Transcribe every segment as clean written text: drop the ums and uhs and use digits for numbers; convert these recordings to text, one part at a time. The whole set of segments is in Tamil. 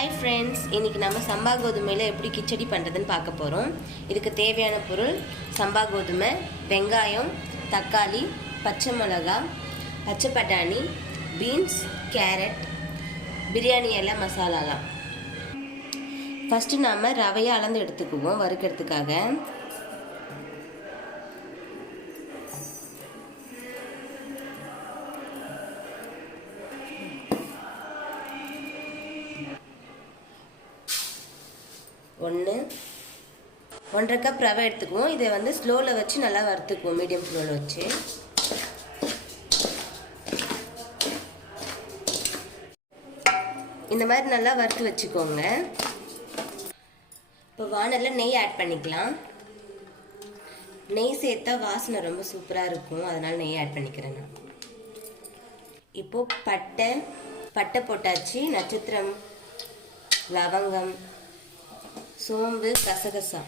ஹாய் ஃப்ரெண்ட்ஸ், இன்றைக்கி நம்ம சம்பா கோதுமையில் எப்படி கிச்சடி பண்ணுறதுன்னு பார்க்க போகிறோம். இதுக்கு தேவையான பொருள் சம்பா கோதுமை, வெங்காயம், தக்காளி, பச்சை மிளகாய், பச்சை பட்டாணி, பீன்ஸ், கேரட், பிரியாணி இலை, மசாலாலாம். ஃபஸ்ட்டு நாம் ரவையை அளந்து எடுத்துக்குவோம் வறுக்கிறதுக்காக. ஒன்றரை கப் ரவை எடுத்துக்குவோம். இதை வந்து ஸ்லோவில் வச்சு நல்லா வறுத்துக்குவோம், மீடியம் ஃப்ளோவில் வச்சு. இந்த மாதிரி நல்லா வறுத்து வச்சுக்கோங்க. இப்போ வானலில் நெய் ஆட் பண்ணிக்கலாம். நெய் சேர்த்தா வாசனை ரொம்ப சூப்பராக இருக்கும், அதனால் நெய் ஆட் பண்ணிக்கிறேன் நான். இப்போது பட்டை போட்டாச்சு, நட்சத்திரம், லவங்கம், சோம்பு, கசகசா.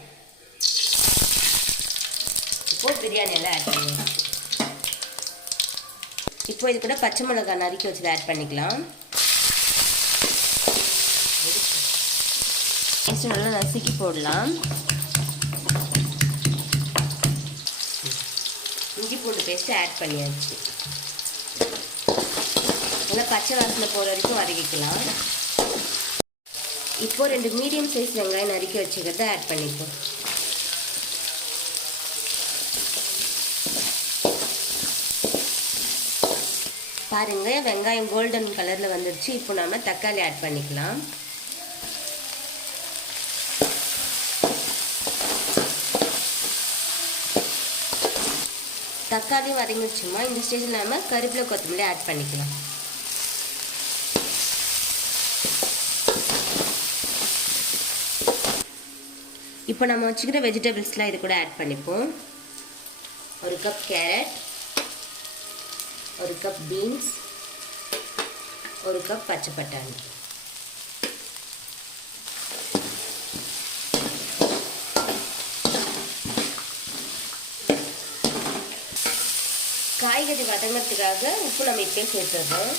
இப்போ பிரியாணி எல்லாம் ஆட் பண்ணுவோம். இப்போ இது கூட பச்சை மிளகாய் நறுக்கி வச்சு ஆட் பண்ணிக்கலாம். நல்லா நசுக்கி போடலாம். இஞ்சி பூண்டு பேஸ்ட்டு ஆட் பண்ணியாச்சு. நல்லா பச்சை வாசனை போகிற வரைக்கும் வதக்கிக்கலாம். இப்போ 2 மீடியம் சைஸ் வெங்காயம் நறுக்கி வச்சுக்கிறத ஆட் பண்ணிப்போம். பாருங்க, வெங்காயம் கோல்டன் கலரில் வந்துடுச்சு. இப்போ நம்ம தக்காளி ஆட் பண்ணிக்கலாம். தக்காளி வதங்கிடுச்சுமா, இந்த ஸ்டேஜில் நம்ம கருவேப்பிலை, கொத்தமல்லி ஆட் பண்ணிக்கலாம். இப்போ நம்ம வச்சுக்கிற வெஜிடபிள்ஸ்லாம் இது கூட ஆட் பண்ணிப்போம். 1 cup carrot, 1 cup beans, 1 cup பச்சை பட்டாணி. காய்கறி வதங்கிறதுக்காக உப்பு நம்ம இப்பே சேர்த்துடுறோம்.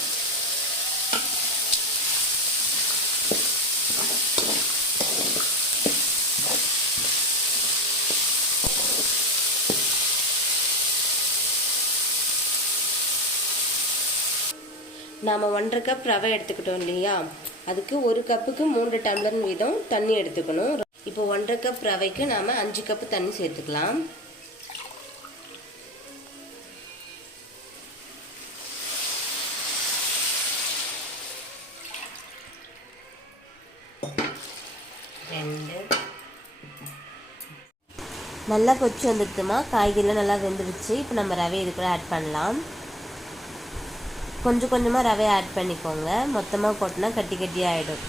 நாம் 1.5 கப் ரவை எடுத்துக்கிட்டோம் இல்லையா, அதுக்கு 1 கப்புக்கு 3 டம்ளர் வீதம் தண்ணி எடுத்துக்கணும். இப்போ 1.5 கப் ரவைக்கு நாம் 5 கப்பு தண்ணி சேர்த்துக்கலாம். நல்லா கொச்சி வந்துடுதுமா, காய்கறிலாம் நல்லா வெந்துடுச்சு. இப்போ நம்ம ரவை இது கூட ஆட் பண்ணலாம். கொஞ்சம் கொஞ்சமாக ரவை ஆட் பண்ணிக்கோங்க, மொத்தமாக போட்டோன்னா கட்டி கட்டி ஆகிடும்.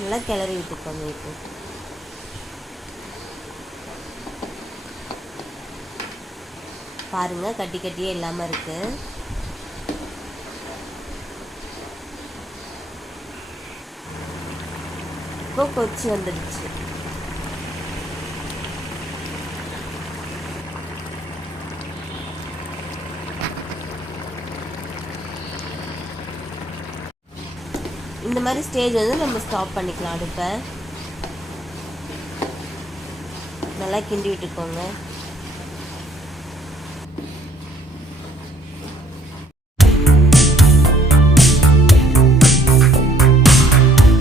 நல்லா கிளறி விட்டுக்கோங்க. இப்போ பாருங்கள், கட்டி கட்டியே இல்லாமல் இருக்குது. இப்போ கொச்சி வந்துடுச்சு. இந்த மாதிரி ஸ்டேஜ் வந்து நம்ம ஸ்டாப் பண்ணிக்கலாம். அடுப்பை நல்லா கிண்டி விட்டுக்கோங்க.